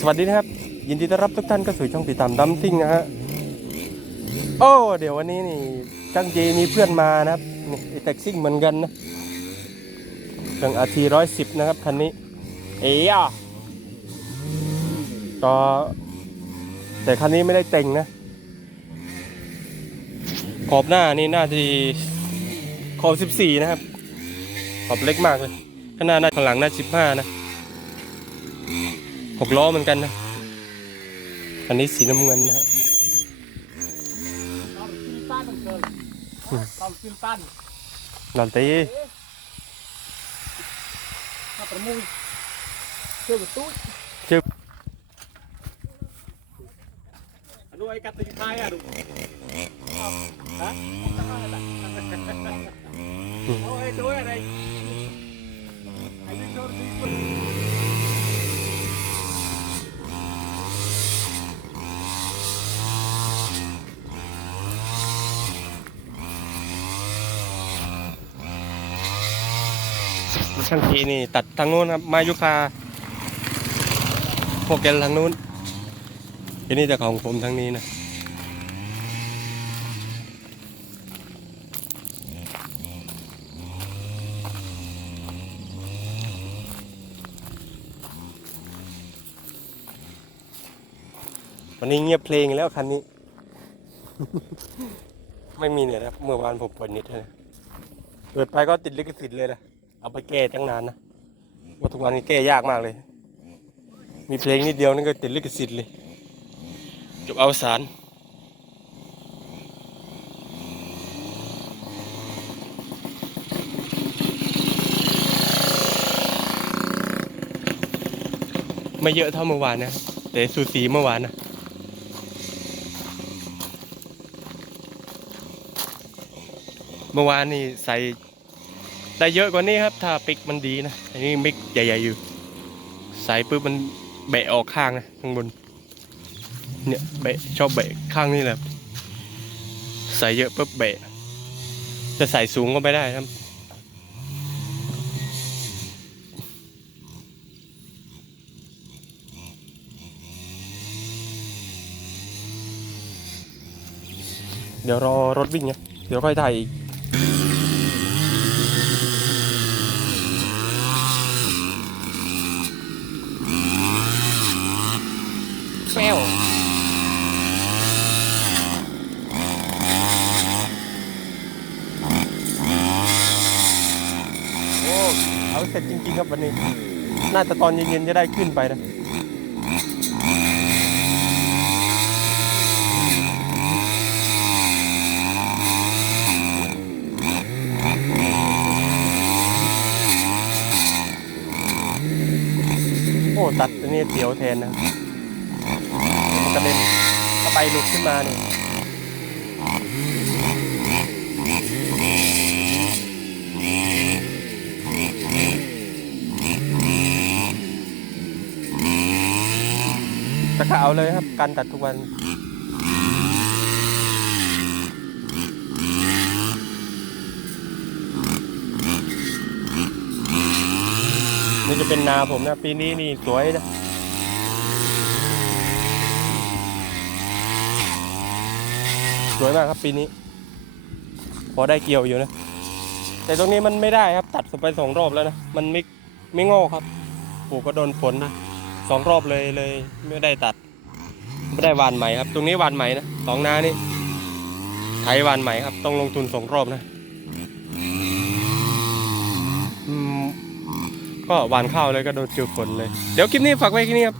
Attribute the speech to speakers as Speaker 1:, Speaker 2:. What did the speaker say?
Speaker 1: สวัสดีนะครับ ยินดีต้อนรับทุกท่านเข้าสู่ช่องติดตามดัมซิ่งนะฮะโอ้เดี๋ยววันนี้นี่จังเจมีเพื่อนมานะครับนี่ไอแท็กซิ่งเหมือนกันนะเครื่องอาทีร้อยสิบนะครับคันนี้ เอ๋อะก็แต่คันนี้ไม่ได้แต่งนะ ขอบหน้านี่น่าจะขอบสิบสี่นะครับ ขอบเล็กมากเลยข้างหน้าหน้าข้างหลังหน้าสิบห้านะ หกล้อเหมือนกันนะอันนี้สีน้ำเงินนะฮะ
Speaker 2: Tao kim tan bằng cờ. Tao kim tan.
Speaker 1: หลอนตี
Speaker 2: Nó phải mui. Chơi một túi.
Speaker 1: Chơi.
Speaker 2: Anh nuôi cắt tình thai à đúng Hả? Ôi, túi
Speaker 1: ช่างทีนี่ตัดทางนู้นครับ มายุคาพวกแกนทางนู้นทีนี้แต่ของผมทางนี้นะวันนี้เงียบเพลงแล้วคันนี้ ไม่มีเนี่ยนะเมื่อวานผมเปิดนิดนะเปิดไปก็ติดลิขสิทธิ์เลยนะ เอาไปแก้ตั้งนานนะว่าทุกวันนี้แก้ยากมากเลย มีเพลงนิดเดียวนั่นก็ติดลิขสิทธิ์เลย จบเอาสารไม่เยอะเท่าเมื่อวานนะ แต่สูสีเมื่อวานนะเมื่อวานนี่ใส่ ได้เยอะกว่านี้ครับ ถ้าปิกมันดีนะ อันนี้มิกใหญ่ๆอยู่ ใส่ปุ๊บมันแบะออกข้างนะข้างบน เนี่ยแบะชอบแบะข้างนี่แหละ ใส่เยอะปุ๊บแบะ จะใส่สูงก็ไม่ได้ครับเดี๋ยวรอรถวิ่งไงเดี๋ยวค่อยถ่ายอีก แป้วโอ้ เอาเสร็จจริงๆครับวันนี้ น่าจะตอนเย็นๆจะได้ขึ้นไปนะโอ้ตัดอันนี้เสียวแทนนะกระเด็นกระใบหลุดขึ้นมาเนี่ย ตะขาวเลยครับการตัดทุกวันนี่จะเป็นนาผมนะ ปีนี้นี่สวยนะสวยมากครับปีนี้ พอได้เกี่ยวอยู่นะ แต่ตรงนี้มันไม่ได้ครับตัดไปสองรอบแล้วนะ มันไม่ไม่งอกครับปลูกก็โดนฝนนะ สองรอบเลยเลยไม่ได้ตัด ไม่ได้วานใหม่ครับ ตรงนี้วานใหม่นะสองนานี่ไถวานใหม่ครับ ต้องลงทุนสองรอบนะก็หวานข้าวเลยก็โดนเจอฝนเลย เดี๋ยวคลิปนี้ฝากไว้แค่นี้ครับ